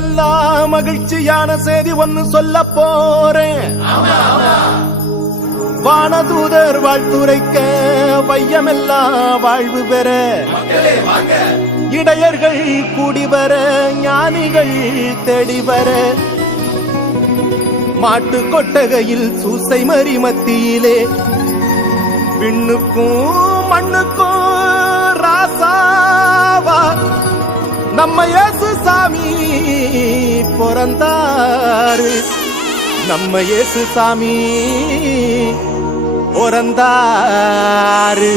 ஊருக்கெல்லாம் மகிழ்ச்சியான செய்தி ஒன்னு சொல்ல போறேன். வானதூதர் வாழ்த்துரைக்க வையமெல்லாம் வாழ்வு பெற, இடையர்கள் கூடி வர, ஞானிகள் தேடி வர, மாட்டு கொட்டகையில் சூசை மறி மத்தியிலே விண்ணுக்கும் மண்ணுக்கும் ராசாவா நம்ம இயேசு சாமி பிறந்தாரு. நம்ம இயேசு சாமி பிறந்தாரு.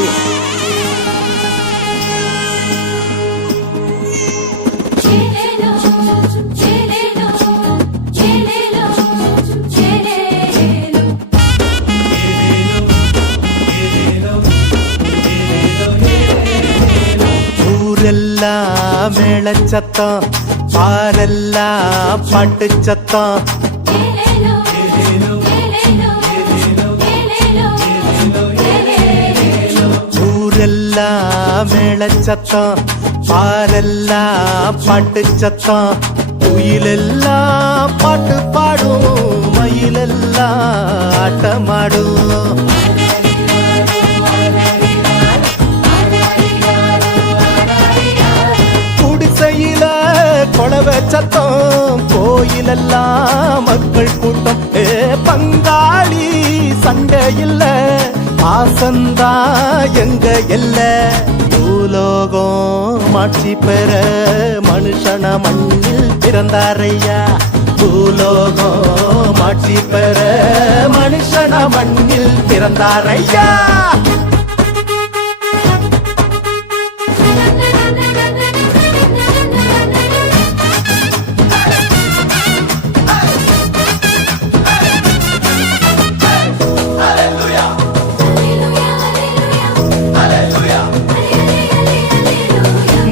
ஊரெல்லாம் மேளச்சத்தம், பாரெல்லாம் பாட்டு சத்தம். ஊரெல்லாம் மேளச்சத்தம், பாரெல்லாம் பாட்டு சத்தம். குயிலெல்லாம் பாட்டு பாடும், மயிலெல்லாம் ஆட்டமாடும். குடிசையில கொளவ சத்தம், கோயிலெல்லாம் மக்கள் கூட்டம். பங்காளி சண்டை இல்ல, பாசந்தா எங்க எல்ல. பூலோகம் ஆட்சி பெற மனுஷன மண்ணில் பிறந்தாரையா. பூலோகம் ஆட்சி பெற மனுஷன மண்ணில் பிறந்தாரையா.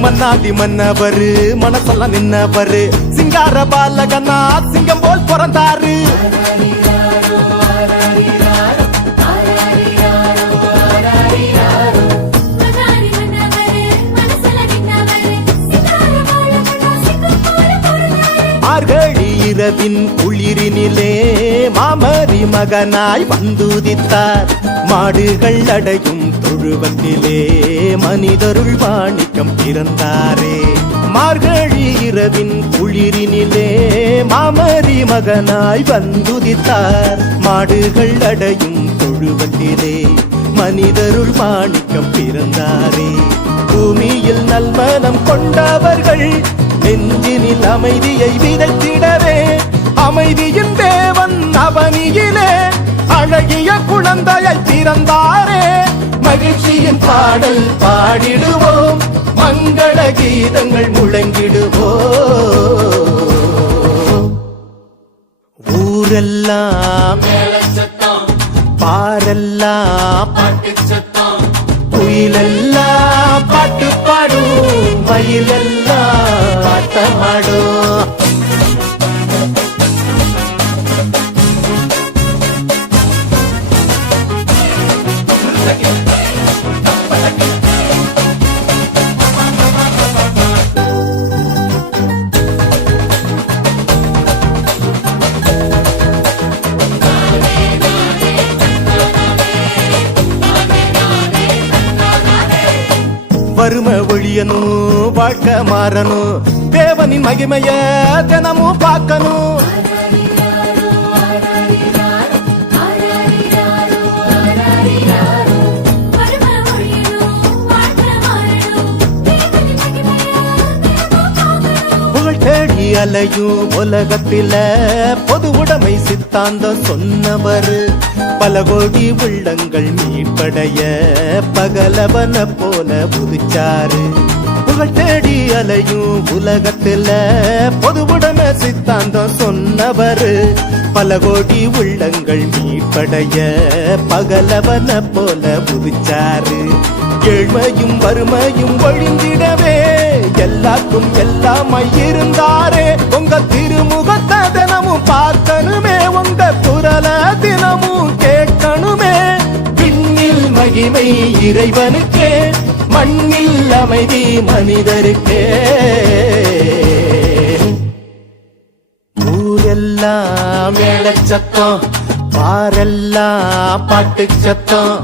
மன்னாதி மன்னவரு மனசெல்லாம் நின்னவரு, சிங்கார பாலகனா சிங்கம் போல் பிறந்தாரு. மார்கழி இரவின் குளிரினிலே மாமரி மகனாய் வந்துதித்தார். மாடுகள் அடையும் தொழுவத்திலே மனிதருள் மாணிக்கம் பிறந்தாரே. மார்கழி இரவின் குளிரினிலே மாமரி மகனாய் வந்துதித்தார். மாடுகள் அடையும் தொழுவத்திலே மனிதருள் மாணிக்கம் பிறந்தாரே. பூமியில் நல்மனம் கொண்டவர்கள் நெஞ்சினில் அமைதியை விதைத்திடவே, அமைதியின் தேவன் அவனியிலே அழகிய குழந்தையை பிறந்தாரே. மகிழ்ச்சியின் பாடல் பாடிடுவோம், மங்கள கீதங்கள் முழங்கிடுவோம். ஊரெல்லாம் பாரெல்லாம் குயிலெல்லாம் பாட்டு பாடும், மயிலெல்லாம் ஆட்டமாடும். வறுமை ஒழியணும், வாழ்க்கை மாறணும், தேவனின் மகிமைய தினமும் பார்க்கணும். புகழ் தேடி அலையும் உலகத்தில பொது உடைமை சித்தாந்தம் சொன்னவர். பல கோடி உள்ளங்கள் மீட்படைய பகலவன போல புதிச்சாரு. புகழ் தேடி அலையும் உலகத்துல பொதுவுடைமை சித்தாந்தம் சொன்னவர். பல கோடி உள்ளங்கள் மீட்படைய பகலவன போல புதிச்சாரு. ஏழ்மையும் வறுமையும் ஒழிந்திடவே எல்லாருக்கும் எல்லாமாய் இருந்தாரே. உங்க திருமுகத்தை தினமும் பார்க்கணுமே, உங்க குரல தினமும் கேட்கணுமே. விண்ணில் மகிமை இறைவனுக்கே, மண்ணில் அமைதி மனிதருக்கே. சத்தம் பாரெல்லாம் பாட்டு சத்தம்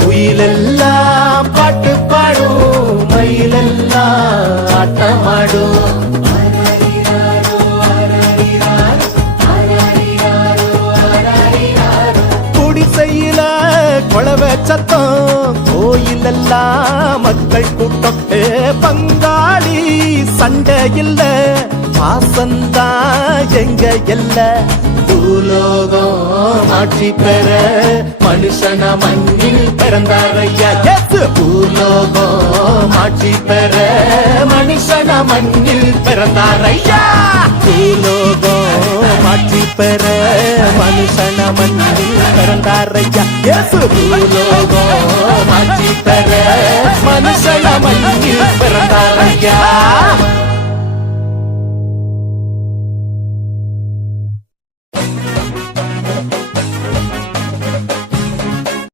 குயிலெல்லாம் பாட்டு பாடும் மயிலெல்லாம் ஆட்டமாடும் குடிசையில குழவை சத்தம் கோயிலெல்லாம் மக்கள் கூட்டம் பங்காளி சண்டை இல்ல பாசந்தா எங்க எல்ல பூலோகம் ஆட்சி பெற மனுஷன மண்ணில் பிறந்தாரையா பூலோகம் ஆட்சி பெற மனுஷன மண்ணில் பிறந்தாரையா பூலோகம் ஆட்சி பெற மனுஷன மண்ணில் பிறந்தாரையா பூலோகம் ஆட்சி பெற மனுஷன மண்ணில் பிறந்தாரையா